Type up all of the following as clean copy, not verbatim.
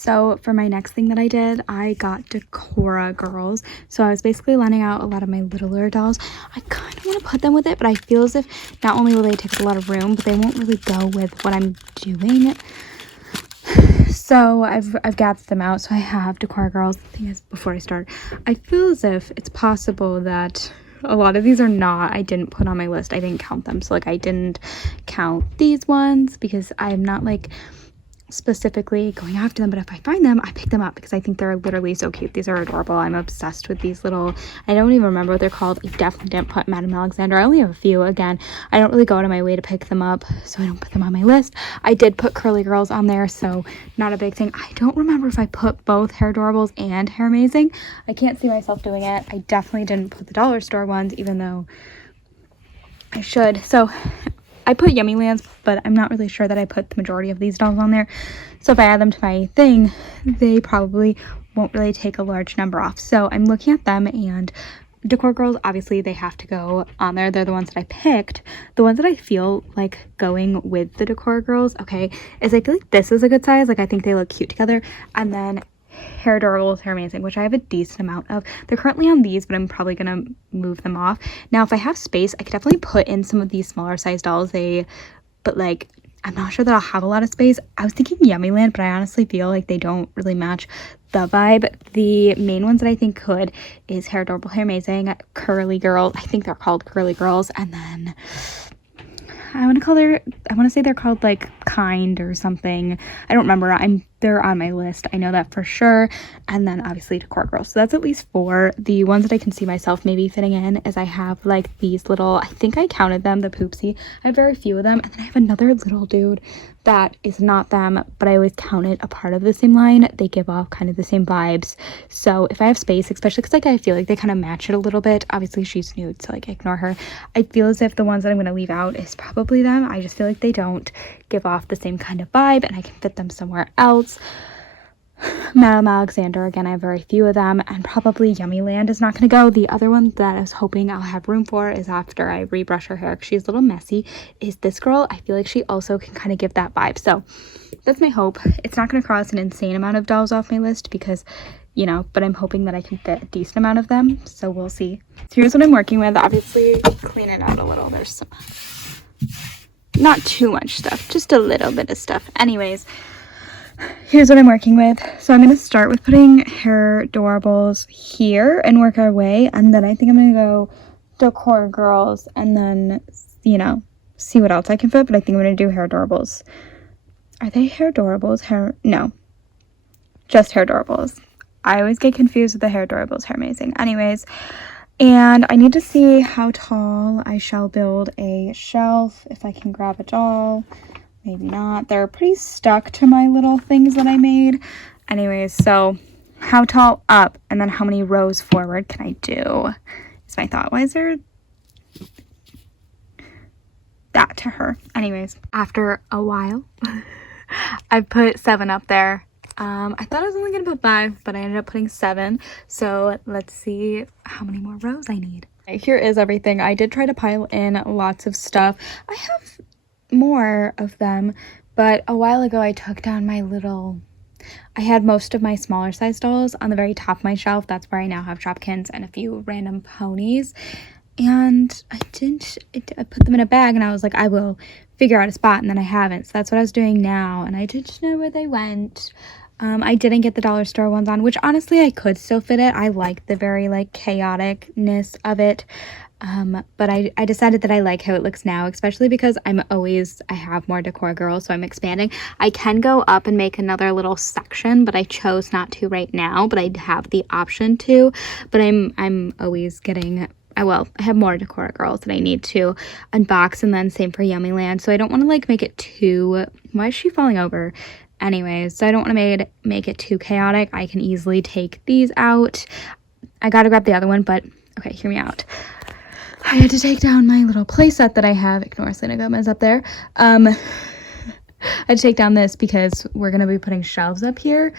So for my next thing that I did, I got Decora Girls. So I was basically lending out a lot of my littler dolls. I kind of want to put them with it, but I feel as if not only will they take up a lot of room, but they won't really go with what I'm doing. So I've gathered them out. So I have Decora Girls. The thing is, before I start, I feel as if it's possible that a lot of these are not, I didn't put on my list. I didn't count them. So like I didn't count these ones because I'm not like specifically going after them, but if I find them, I pick them up because I think they're literally so cute. These are adorable. I'm obsessed with these little, I don't even remember what they're called. I definitely didn't put Madame Alexander. I only have a few. Again, I don't really go out of my way to pick them up, so I don't put them on my list. I did put Curly Girls on there, so not a big thing. I don't remember if I put both Hair Adorables and Hair Amazing. I can't see myself doing it. I definitely didn't put the dollar store ones, even though I should. So I put Yummy Lands, but I'm not really sure that I put the majority of these dolls on there. So if I add them to my thing, they probably won't really take a large number off. So I'm looking at them, and Decor Girls, obviously they have to go on there. They're the ones that I picked. The ones that I feel like going with the Decor Girls, okay, is I feel like this is a good size. Like I think they look cute together. And then Hair Adorables, Hair Amazing, which I have a decent amount of. They're currently on these, but I'm probably gonna move them off. Now, if I have space, I could definitely put in some of these smaller size dolls. But like, I'm not sure that I'll have a lot of space. I was thinking Yummy Land, but I honestly feel like they don't really match the vibe. The main ones that I think could is Hair Adorable, Hair Amazing, Curly Girls. I think they're called Curly Girls, and then I want to say they're called like Kind or something. I don't remember. They're on my list. I know that for sure. And then obviously Decor Girls. So that's at least 4. The ones that I can see myself maybe fitting in is I have like these little, I think I counted them, the Poopsie. I have very few of them. And then I have another little dude that is not them, but I always count it a part of the same line. They give off kind of the same vibes. So if I have space, especially because like I feel like they kind of match it a little bit. Obviously she's nude, so like ignore her. I feel as if the ones that I'm going to leave out is probably them. I just feel like they don't give off the same kind of vibe, and I can fit them somewhere else. Madame Alexander, again, I have very few of them, and probably Yummy Land is not going to go. The other one that I was hoping I'll have room for is after I rebrush her hair, because she's a little messy, is this girl. I feel like she also can kind of give that vibe. So that's my hope. It's not going to cross an insane amount of dolls off my list because, you know, but I'm hoping that I can fit a decent amount of them, so we'll see. So here's what I'm working with. Obviously, clean it out a little. There's some, not too much stuff, just a little bit of stuff. Anyways, here's what I'm working with. So I'm going to start with putting Hair Adorables here and work our way. And then I think I'm going to go Decor Girls and then, you know, see what else I can fit. But I think I'm going to do Hair Adorables. Are they Hair Adorables? No. Just Hair Adorables. I always get confused with the Hair Adorables, Hair Amazing. Anyways, and I need to see how tall I shall build a shelf. If I can grab a doll. Maybe not. They're pretty stuck to my little things that I made. Anyways, so how tall up and then how many rows forward can I do is my thought. Why is there that to her? Anyways, after a while, I put 7 up there. I thought I was only going to put 5, but I ended up putting 7. So let's see how many more rows I need. Here is everything. I did try to pile in lots of stuff. I have more of them, but a while ago I took down I had most of my smaller size dolls on the very top of my shelf. That's where I now have Shopkins and a few random ponies, and I put them in a bag, and I was like, I will figure out a spot, and then I haven't. So that's what I was doing now, and I didn't know where they went. I didn't get the dollar store ones on, which honestly I could still fit it. I like the very like chaoticness of it. But I decided that I like how it looks now, especially because I have more Decor Girls, so I'm expanding. I can go up and make another little section, but I chose not to right now, but I have the option to. But I'm always getting, I have more Decor Girls that I need to unbox, and then same for Yummy Land. So I don't want to like make it too, why is she falling over? Anyways, so I don't want to make it too chaotic. I can easily take these out. I gotta grab the other one, but okay, hear me out. I had to take down my little playset that I have. Ignore Selena Gomez up there. I had to take down this because we're going to be putting shelves up here.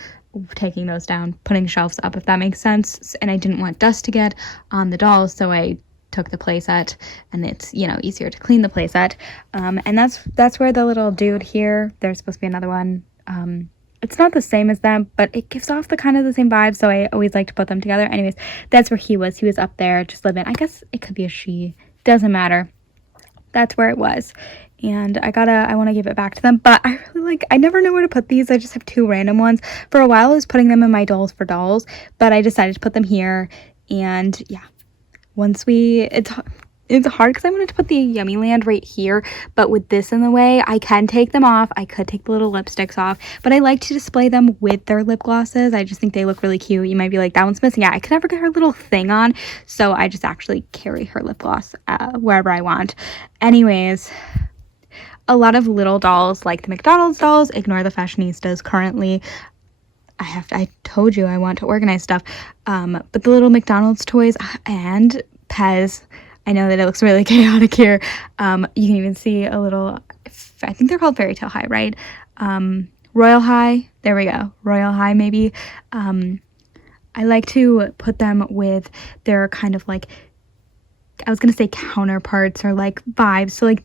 Taking those down, putting shelves up, if that makes sense. And I didn't want dust to get on the dolls, so I took the playset, and it's, you know, easier to clean the playset. And that's where the little dude here, there's supposed to be another one. it's not the same as them, but it gives off the kind of the same vibe, so I always like to put them together. Anyways, that's where he was up there just living. I guess it could be a she, doesn't matter. That's where it was. And I want to give it back to them, but I really I never know where to put these. I just have 2 random ones. For a while I was putting them in my dolls for dolls, but I decided to put them here. And yeah, it's hard because I wanted to put the Yummyland right here, but with this in the way, I can take them off. I could take the little lipsticks off, but I like to display them with their lip glosses. I just think they look really cute. You might be like, that one's missing. Yeah, I could never get her little thing on, so I just actually carry her lip gloss wherever I want. Anyways, a lot of little dolls like the McDonald's dolls. Ignore the fashionistas currently. I told you I want to organize stuff, but the little McDonald's toys and Pez. I know that it looks really chaotic here. You can even see a little, I think they're called Fairy Tale High, right? Royal High, there we go. Royal High, maybe. I like to put them with their kind of I was going to say counterparts or vibes. So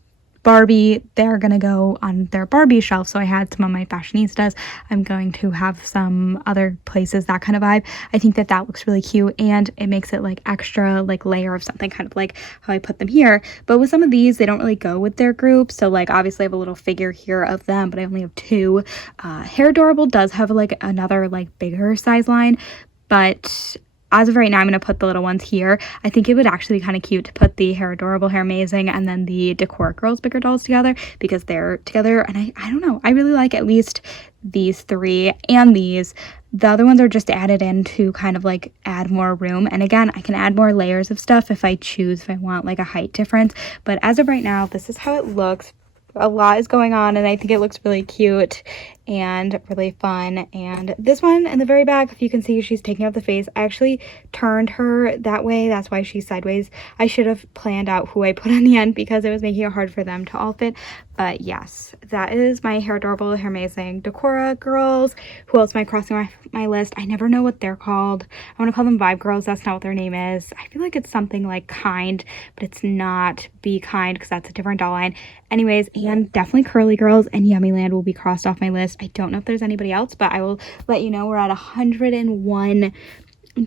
Barbie, they're gonna go on their Barbie shelf, so I had some on my fashionistas. I'm going to have some other places, that kind of vibe. I think that looks really cute, and it makes it extra layer of something, kind of like how I put them here. But with some of these, they don't really go with their group, so obviously I have a little figure here of them, but I only have 2. Hair Adorable does have another bigger size line, but as of right now, I'm going to put the little ones here. I think it would actually be kind of cute to put the Hair Adorable, Hair Amazing, and then the Decor Girls bigger dolls together, because they're together, and I don't know, I really like at least these 3 and these. The other ones are just added in to kind of add more room, and again, I can add more layers of stuff if I choose, if I want a height difference, but as of right now, this is how it looks. A lot is going on, and I think it looks really cute and really fun. And this one in the very back, if you can see, she's taking off the face. I actually turned her that way, that's why she's sideways. I should have planned out who I put on the end because it was making it hard for them to all fit. But yes, that is my Hair Adorable, Hair Amazing Decora girls. Who else am I crossing my list? I never know what they're called. I want to call them Vibe Girls. That's not what their name is. I feel like it's something like Kind, but it's not Be Kind because that's a different doll line. Anyways, and definitely Curly Girls and Yummyland will be crossed off my list. I don't know if there's anybody else, but I will let you know. We're at 101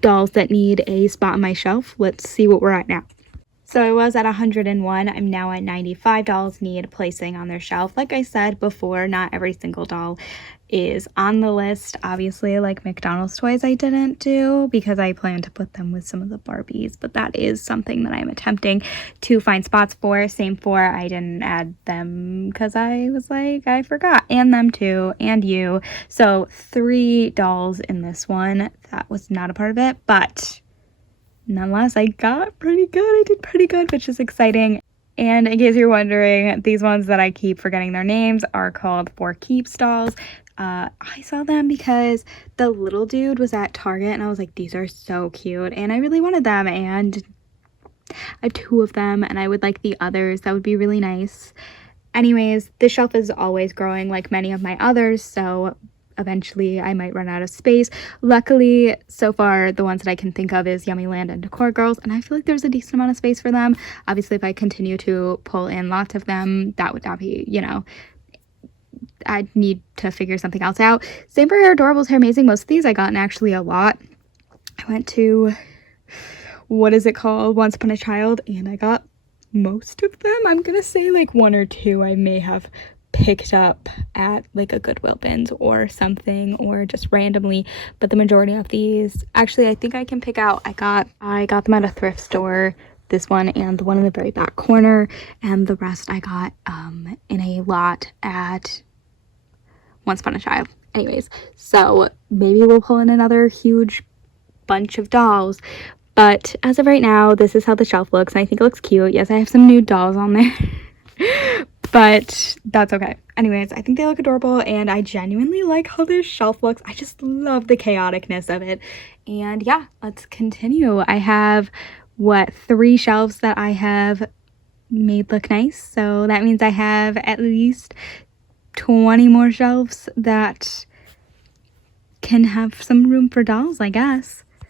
dolls that need a spot on my shelf. Let's see what we're at now. So I was at 101. I'm now at 95 dolls need placing on their shelf. Like I said before, not every single doll is on the list. Obviously, McDonald's toys I didn't do because I plan to put them with some of the Barbies, but that is something that I'm attempting to find spots for. Same for, I didn't add them because I was I forgot, and them too, and you. So 3 dolls in this one. That was not a part of it, but nonetheless, I got pretty good. I did pretty good, which is exciting. And in case you're wondering, these ones that I keep forgetting their names are called For Keeps dolls. I saw them because the little dude was at Target, and I was like, these are so cute, and I really wanted them, and I had 2 of them, and I would like the others. That would be really nice. Anyways, this shelf is always growing like many of my others, so eventually I might run out of space. Luckily, so far, the ones that I can think of is Yummyland and Decor Girls, and I feel like there's a decent amount of space for them. Obviously, if I continue to pull in lots of them, that would not be, I'd need to figure something else out. Same for Hair Adorables, Hair Amazing. Most of these I gotten actually a lot. I went to, what is it called? Once Upon a Child, and I got most of them. I'm gonna say 1 or 2 I may have picked up at a Goodwill bins or something, or just randomly, but the majority of these, actually, I think I can pick out, I got them at a thrift store, this one and the one in the very back corner, and the rest I got in a lot at Once Upon a Child. Anyways, so maybe we'll pull in another huge bunch of dolls, but as of right now, this is how the shelf looks, and I think it looks cute. Yes, I have some new dolls on there. But that's okay. Anyways, I think they look adorable, and I genuinely like how this shelf looks. I just love the chaoticness of it. And yeah, let's continue. I have 3 shelves that I have made look nice, so that means I have at least 20 more shelves that can have some room for dolls, I guess.